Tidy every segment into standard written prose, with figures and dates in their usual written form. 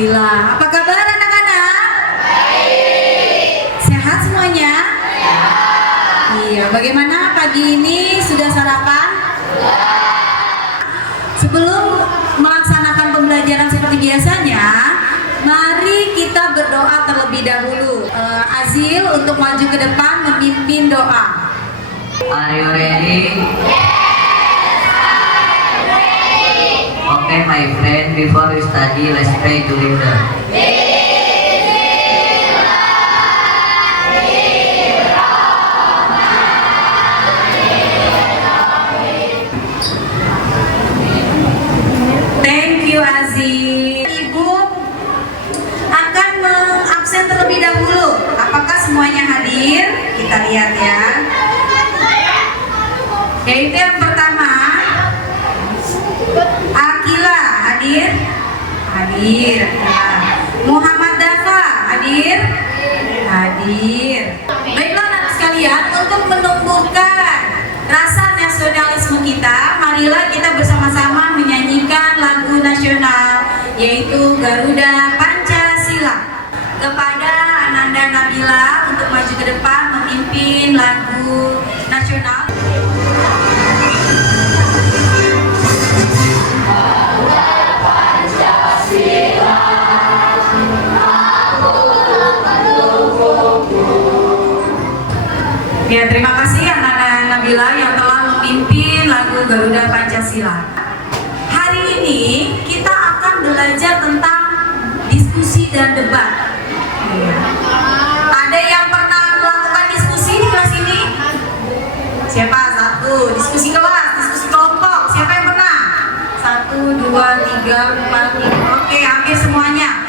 Alhamdulillah. Apa kabar anak-anak? Baik. Sehat semuanya? Iya. Bagaimana pagi ini? Sudah sarapan? Sebelum melaksanakan pembelajaran seperti biasanya, mari kita berdoa terlebih dahulu. Azil untuk maju ke depan memimpin doa. Are you ready? Okay, my friend, before we study, let's pray together. Thank you, Azil. Ibu akan mengabsen terlebih dahulu. Apakah semuanya hadir? Kita lihat ya. Yaitu yang pertama, Akila hadir? Hadir. Muhammad Dafa hadir? Hadir. Baiklah anak sekalian, untuk menumbuhkan rasa nasionalisme kita, marilah kita bersama-sama menyanyikan lagu nasional, yaitu Garuda Pancasila. Kepada Ananda Nabila untuk maju ke depan memimpin lagu nasional. Ya, terima kasih Ananda Nabila yang telah memimpin lagu Garuda Pancasila. Hari ini kita akan belajar tentang diskusi dan debat. Ada yang pernah melakukan diskusi di kelas ini? Siapa? Satu. Diskusi kelas, diskusi kelompok. Siapa yang pernah? 1, 2, 3, 4, 5. Oke, hampir semuanya.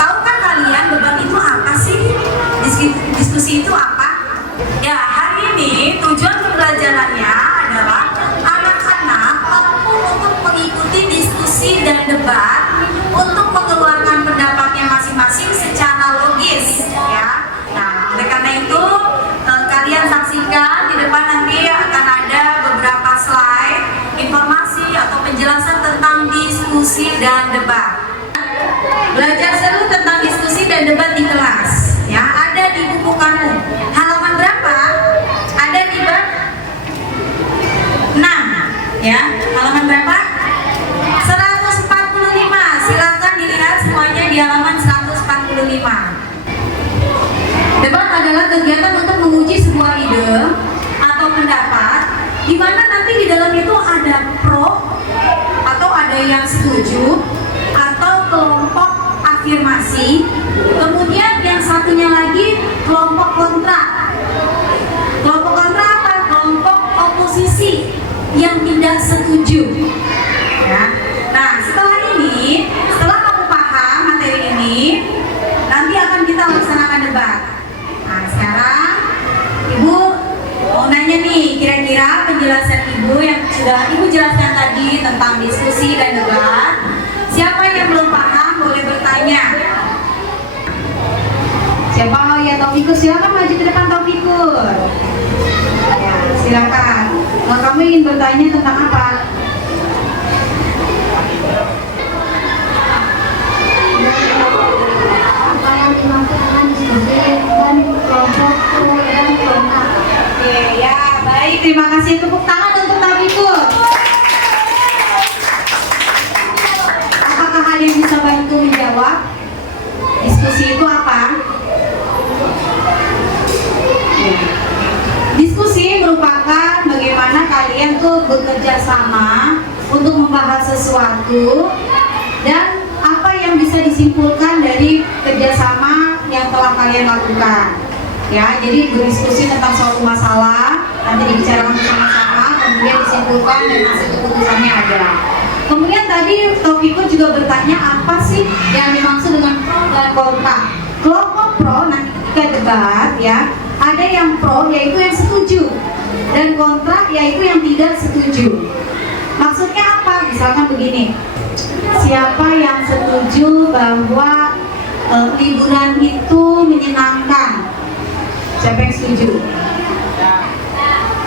Tahukah kalian debat itu apa sih? Diskusi itu apa? Ya, hari ini tujuan pembelajarannya adalah anak-anak mampu untuk mengikuti diskusi dan debat untuk mengeluarkan pendapatnya masing-masing secara logis, ya. Nah, oleh karena itu kalian saksikan di depan nanti akan ada beberapa slide informasi atau penjelasan tentang diskusi dan debat. Belajar seru tentang diskusi dan debat di kelas, ya. Ada di buku kamu. Halaman berapa? Ada di bab 6, ya. Halaman berapa? 145. Silakan dilihat semuanya di halaman 145. Debat adalah kegiatan untuk menguji sebuah ide atau pendapat, di mana nanti di dalam itu ada pro atau ada yang setuju atau kelompok afirmasi, kemudian yang satunya lagi kelompok kontra. Kelompok kontra apa? Kelompok oposisi yang tidak setuju, ya. Nah, setelah kamu paham materi ini, nanti akan kita laksanakan debat. Nah, sekarang Ibu mau nanya nih, kira-kira penjelasan Ibu yang sudah Ibu jelaskan tadi tentang diskusi dan debat, siapa yang belum paham boleh bertanya. Siapa? Oh ya, Taufikus, silakan maju ke depan, Taufikus. Ya, silakan. Kalau kamu ingin bertanya tentang apa? Apa yang dimaksud dengan diskusi dan kelompok pro dan kontra? Oke, ya, baik. Terima kasih. Tepuk tangan untuk Taufikus. Apakah kalian bisa bantu menjawab? Diskusi itu apa? Diskusi merupakan bagaimana kalian tuh bekerja sama untuk membahas sesuatu dan apa yang bisa disimpulkan dari kerjasama yang telah kalian lakukan. Ya, jadi berdiskusi tentang suatu masalah, nanti dibicarakan bersama-sama, kemudian disimpulkan dan hasil keputusannya ada. Kemudian tadi Taufikus juga bertanya apa sih yang dimaksud dengan pro dan kontra. Kelompok pro nanti ketika debat, ya, ada yang pro yaitu yang setuju dan kontra yaitu yang tidak setuju. Maksudnya apa? Misalkan begini, siapa yang setuju bahwa liburan itu menyenangkan? Siapa yang setuju?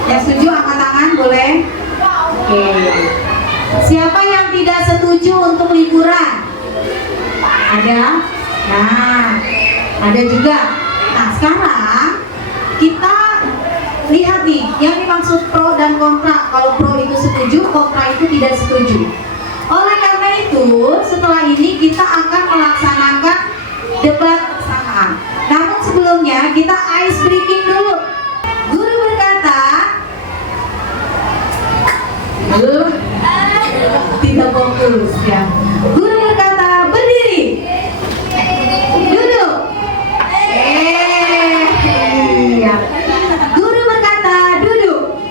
Yang setuju angkat tangan boleh? Oke. Siapa yang tidak setuju untuk liburan? Ada? Nah, ada juga. Nah, sekarang kita lihat nih, yang dimaksud pro dan kontra. Kalau pro itu setuju, kontra itu tidak setuju. Oleh karena itu, setelah ini kita akan melaksanakan debat bersama. Namun sebelumnya kita ice breaking dulu. Guru berkata, tidak fokus ya. Guru berkata berdiri, duduk. Iya. Guru berkata duduk,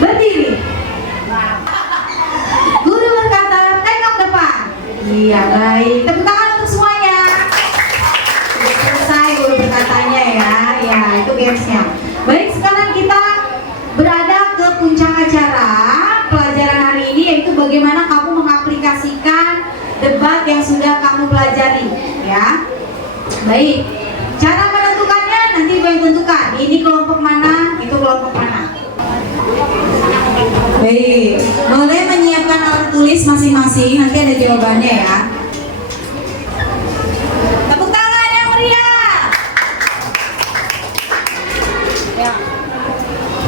berdiri. Guru berkata tengok depan. Iya, baik. Tepuk tangan untuk semuanya. Sudah selesai guru berkatanya ya. Ya, itu gamesnya. Baik, sekarang kita berada ke puncak acara pelajaran hari ini, yaitu bagaimana kamu mengaplikasikan debat yang sudah kamu pelajari ya. Baik, cara menentukannya nanti Ibu yang tentukan. Ini kelompok mana, itu kelompok mana. Baik, boleh menyiapkan alat tulis masing-masing, nanti ada jawabannya ya. Tepuk tangan yang meriah. Ya.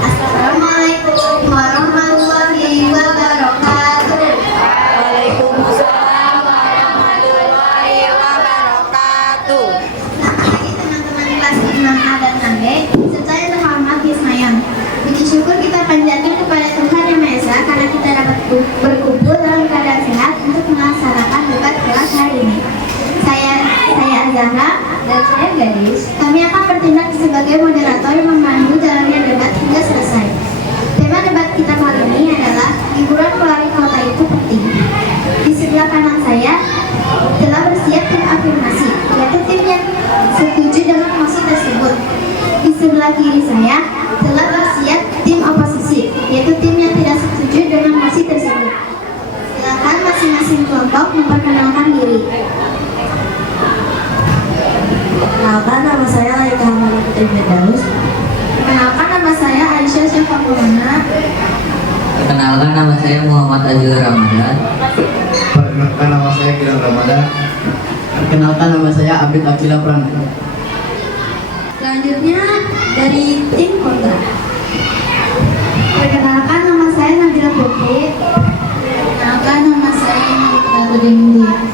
Assalamualaikum warahmatullahi wabarakatuh. Waalaikumsalam warahmatullahi wabarakatuh. Selamat pagi teman-teman kelas 6A dan 6B. Saya terhormat Ismayan. Puji syukur kita panjatkan kepada Tuhan Yang Maha Esa karena kita dapat berkumpul dalam keadaan sehat untuk melaksanakan debat kelas hari ini. Saya Azahra dan saya Gadis. Kami akan bertindak sebagai moderator yang memandu jalannya debat hingga selesai. Tema debat kita kali ini adalah liburan pelari kota itu penting. Di sebelah kanan saya telah bersiap tim afirmasi, yaitu tim yang setuju dengan mosi tersebut. Di sebelah kiri saya telah bersiap tim oposisi, yaitu tim yang tidak setuju dengan mosi tersebut. Silakan masing-masing kelompok memperkenalkan diri. Perkenalkan, nama saya Laika Hamada Putri Firdaus. Perkenalkan, nama saya Aisyah Syafaqulana. Perkenalkan, nama saya Muhammad Azul Ramadan. Perkenalkan, nama saya Gilang Ramadan. Perkenalkan, nama saya Abid Akila Pranata. Selanjutnya dari tim kontra. Perkenalkan, nama saya Nabila Putri. Perkenalkan, nama saya Nabila Mulia.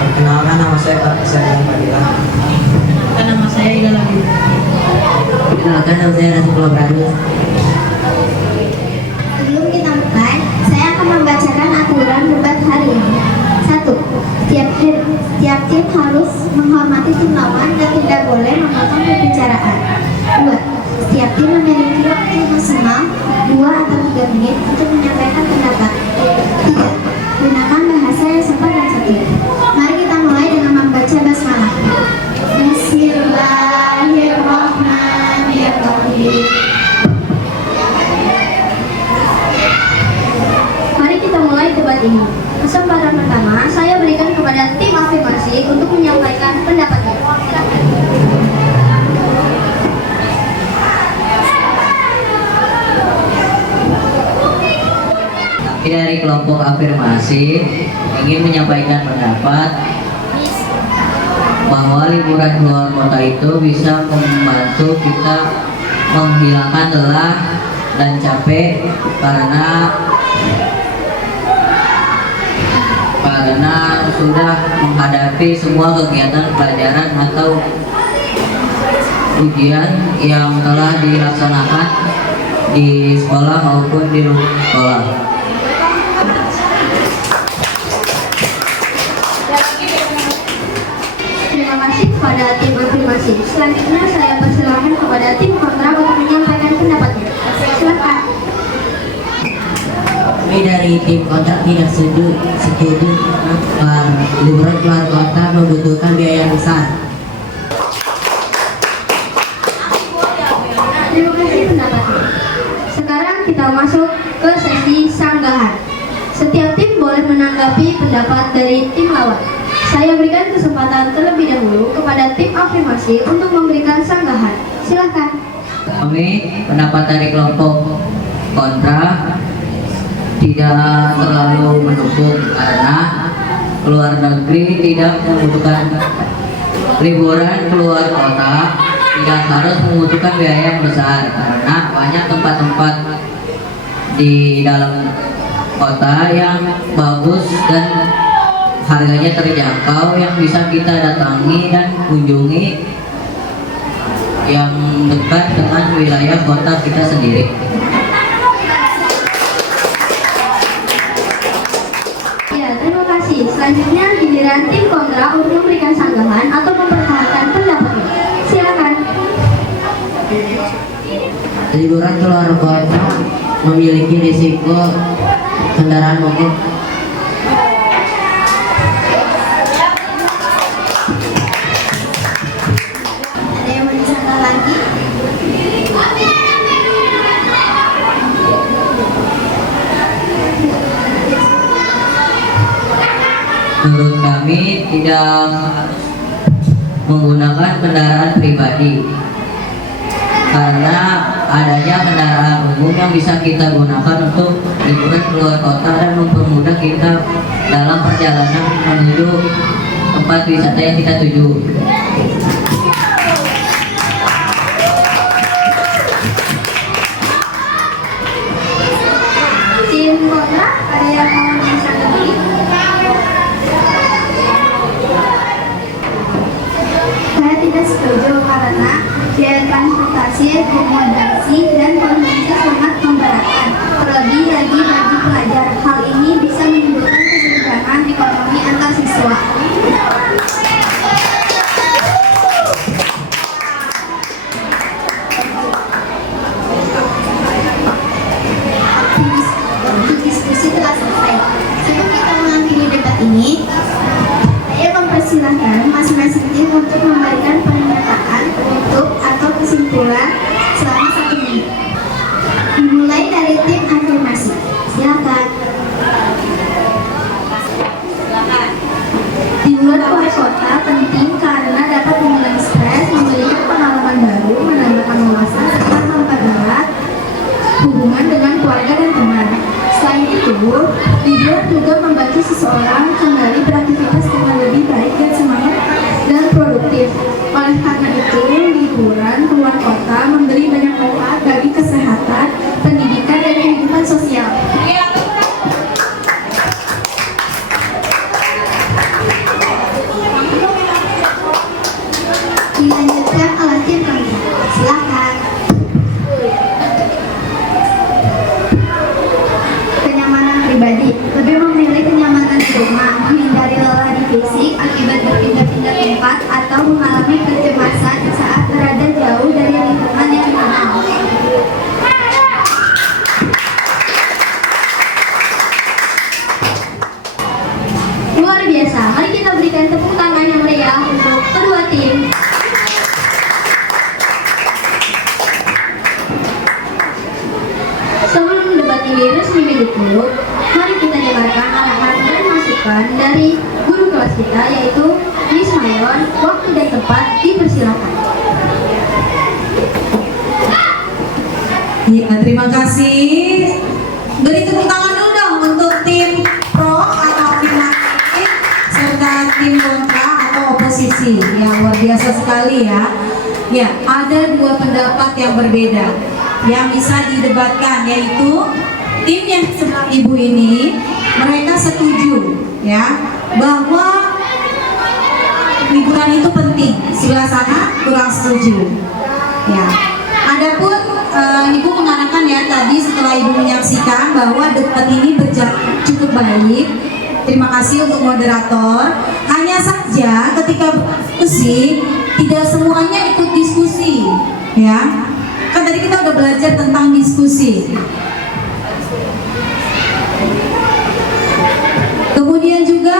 Perkenalkan, nama saya Artisan Fadila. Perkenalkan, nama saya Ida Lagi. Perkenalkan, nama saya Rasulullah Bradus. Sebelum kita mulai, saya akan membacakan aturan debat hari ini. 1. Setiap tim harus menghormati tim lawan dan tidak boleh memotong pembicaraan. 2. Setiap tim memiliki waktu maksimal 2 atau 3 menit untuk menyampaikan pendapat. 3. Gunakan bahasa yang sopan dan santun. Mari kita mulai dengan membaca basmalah. Bismillahirrahmanirrahim. Mari kita mulai debat ini. Kesempatan pertama saya berikan kepada tim afirmasi untuk menyampaikan pendapatnya. Silakan. Kami dari kelompok afirmasi ingin menyampaikan pendapat bahwa liburan keluar kota itu bisa membantu kita menghilangkan lelah dan capek karena sudah menghadapi semua kegiatan pelajaran atau ujian yang telah dilaksanakan di sekolah maupun di luar sekolah. Terima kasih kepada tim afirmasi. Selanjutnya saya persilahkan kepada tim kontra untuk menyampaikan pendapatnya. Silakan. Kami dari tim kontra tidak setuju liburan keluar kota membutuhkan biaya yang besar. Terima kasih pendapatnya. Sekarang kita masuk ke sesi sanggahan. Setiap tim boleh menanggapi pendapat dari tim lawan. Saya berikan kesempatan terlebih dahulu kepada tim afirmasi untuk memberikan sanggahan. Silakan. Kami pendapat dari kelompok kontra, tidak terlalu mendukung karena keluar negeri tidak membutuhkan liburan keluar kota tidak harus membutuhkan biaya yang besar karena banyak tempat-tempat di dalam kota yang bagus dan harganya terjangkau yang bisa kita datangi dan kunjungi yang dekat dengan wilayah kota kita sendiri. Ya, terima kasih. Selanjutnya giliran tim kontra untuk memberikan sanggahan atau mempertahankan pendapatnya. Silakan. Liburan keluar kota memiliki risiko kendaraan mogok. Ada yang mau disangka lagi? Menurut kami tidak harus menggunakan kendaraan pribadi karena adanya kendaraan umum yang bisa kita gunakan untuk liburan keluar kota dan mempermudah kita dalam perjalanan menuju tempat wisata yang kita tuju. Tim kontra, ada yang mau disangka lagi? Saya tidak setuju karena biaya transportasi, akomodasi, dan konsumsi sangat memberatkan. Terlebih lagi bagi pelajar, hal ini bisa menimbulkan kesenjangan ekonomi antar siswa. Diskusi telah selesai. Sebelum kita mengakhiri debat ini, saya mempersilahkan masing-masing tim untuk memberikan pernyataan, penutup, atau kesimpulan selama 1 menit. Dimulai dari tim afirmasi. Silakan. Liburan keluar kota penting karena dapat mengurangi stres, memberikan pengalaman baru, menambahkan wawasan, serta mempererat hubungan dengan keluarga dan teman. Selain itu, liburan juga membantu seseorang kembali beraktivitas dengan lebih baik dan semangat dan produktif. Oleh karena itu, liburan keluar kota memberi banyak manfaat bagi kesehatan, pendidikan, dan kehidupan sosial. Dilanjutkan oleh tim kami. Silakan. Kenyamanan pribadi, lebih memilih kenyamanan di rumah, menghindari lelah di fisik akibat berpindah-pindah tempat atau mengalami kecemasan saat berada jauh dari lingkungan yang dikenal. Luar biasa, mari kita berikan tepuk tangan yang meriah untuk kedua tim. Sebelum debat ini resmi ditutup, mari kita dengarkan arahan dan masukan dari guru kelas kita, yaitu Miss Mayon. Waktu dan tempat dipersilakan. Ya, terima kasih. Beri tepuk tangan dulu dong untuk tim pro atau afirmatif serta tim kontra atau oposisi. Ya, luar biasa sekali ya. Ya, ada dua pendapat yang berbeda yang bisa didebatkan, yaitu tim yang sebelah ibu ini mereka setuju ya bahwa liburan itu penting, sebelah sana kurang setuju ya. Adapun ibu mengatakan ya tadi setelah ibu menyaksikan bahwa debat ini berjalan cukup baik. Terima kasih untuk moderator. Hanya saja ketika berdiskusi tidak semuanya ikut diskusi ya. Kan tadi kita udah belajar tentang diskusi. Kemudian juga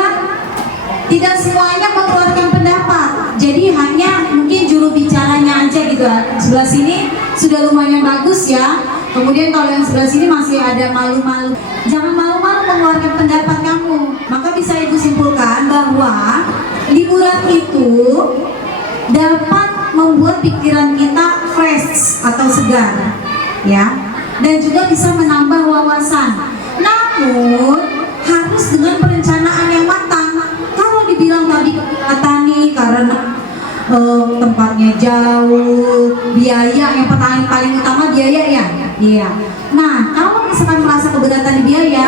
tidak semuanya mengeluarkan pendapat. Jadi hanya mungkin juru bicaranya aja gitu. Sebelah sini sudah lumayan bagus ya. Kemudian kalau yang sebelah sini masih ada malu-malu. Jangan malu-malu mengeluarkan pendapat kamu. Maka bisa ibu simpulkan bahwa liburan itu dapat membuat pikiran kita fresh atau segar ya, dan juga bisa menambah wawasan. Namun harus dengan perencanaan yang matang. Kalau dibilang tadi petani karena tempatnya jauh, biaya yang paling utama biaya ya. Iya. Nah, kalau misalkan merasa keberatan di biaya,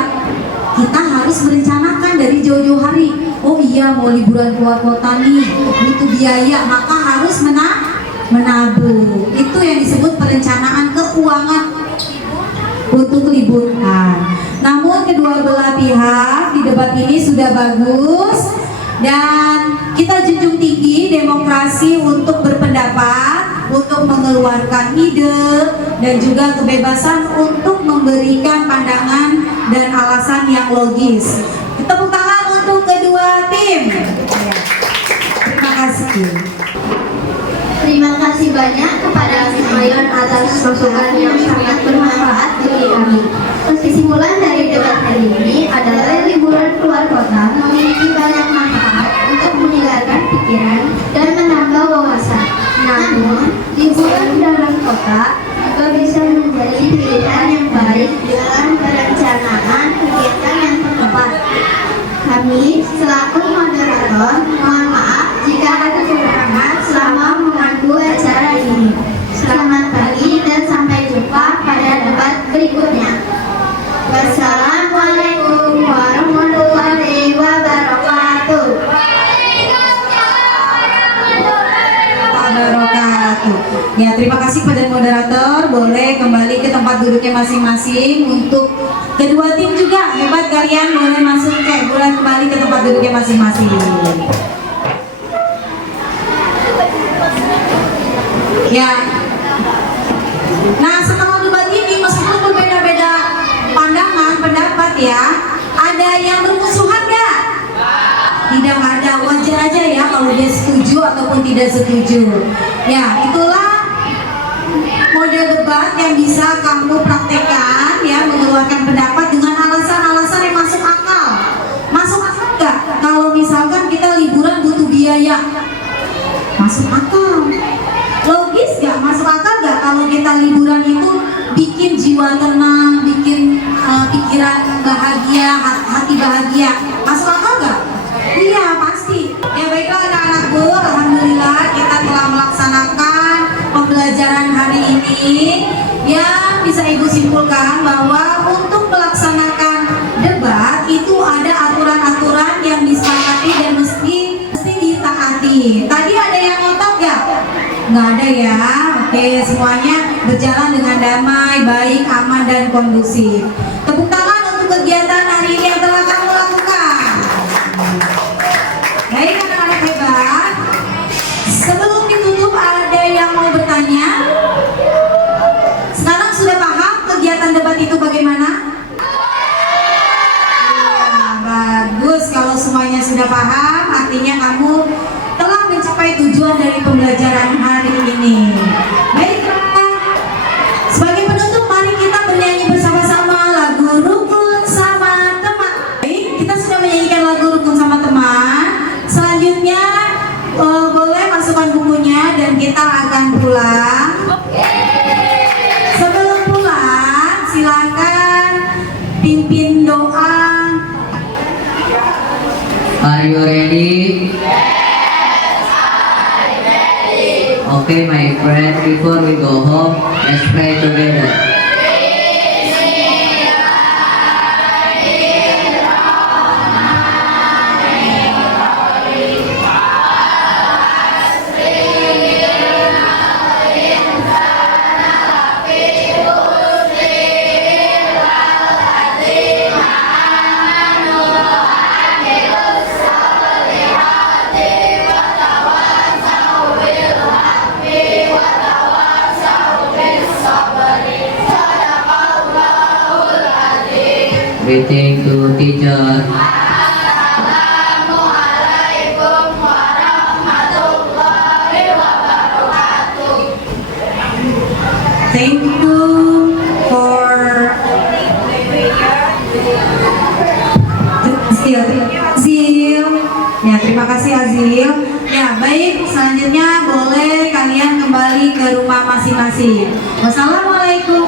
kita harus merencanakan dari jauh-jauh hari. Oh iya, mau liburan keluar kota nih, butuh biaya, maka harus menabung. Itu yang disebut perencanaan keuangan untuk liburan. Namun kedua belah pihak di debat ini sudah bagus dan kita junjung tinggi demokrasi untuk berpendapat, untuk mengeluarkan ide dan juga kebebasan untuk memberikan pandangan dan alasan yang logis. Tepuk tangan untuk kedua tim. Terima kasih. Terima kasih banyak kepada Mayon atas masukan yang sangat bermanfaat bagi kami. Kesimpulan dari debat hari ini adalah liburan keluar kota memiliki banyak manfaat untuk menyegarkan pikiran dan menambah wawasan. Namun, liburan dalam kota juga bisa menjadi pilihan yang baik dengan perencanaan kegiatan yang tepat. Kami selaku moderator mohon maaf jika ada kekurangan selama memandu acara ini. Selamat pagi dan sampai jumpa pada debat berikutnya. Wassalamualaikum warahmatullahi wabarakatuh. Ya, terima kasih pada moderator. Boleh kembali ke tempat duduknya masing-masing. Untuk kedua tim juga hebat kalian, boleh masuk boleh kembali ke tempat duduknya masing-masing. Ya. Nah, setelah debat ini meskipun berbeda-beda pandangan, pendapat ya, ada yang bermusuhan nggak? Tidak ada, wajar aja ya kalau dia setuju ataupun tidak setuju. Ya, itulah model debat yang bisa kamu praktekkan ya, mengeluarkan pendapat dengan alasan-alasan yang masuk akal. Masuk akal nggak? Kalau misalkan kita liburan butuh biaya, masuk akal. Logis nggak? Masuk akal nggak? Kalau kita liburan itu bikin jiwa tenang, bikin pikiran bahagia, hati bahagia, masuk akal nggak? Iya pasti. Ya baiklah anak-anakku, alhamdulillah kita telah melaksanakan pembelajaran hari ini. Yang bisa ibu simpulkan bahwa untuk melaksanakan debat itu ada aturan-aturan yang disepakati dan mesti ditaati. Tadi ada yang ngotot nggak? Nggak ada ya. Oke, semuanya berjalan dengan damai, baik, aman dan kondusif. Tepuk tangan untuk kegiatan hari ini yang telah kamu lakukan. Baik anak-anak hebat. Sebelum ditutup ada yang mau bertanya? Sekarang sudah paham kegiatan debat itu bagaimana? Ya, bagus. Kalau semuanya sudah paham, artinya kamu telah mencapai tujuan dari pembelajaran hari ini. Baiklah. Sebagai penutup, mari kita bernyanyi bersama-sama lagu Rukun sama Teman. Baik, kita sudah menyanyikan lagu Rukun sama Teman. Selanjutnya boleh masukkan bukunya dan kita akan pulang. Sebelum pulang, silakan pimpin doa. Are you ready? Okay, my friend, before we go home, let's pray together. Greeting to teacher. Assalamualaikum warahmatullahi wabarakatuh. Thank you for Azil. Ya, terima kasih Azil. Ya, baik. Selanjutnya boleh kalian kembali ke rumah masing-masing. Wassalamualaikum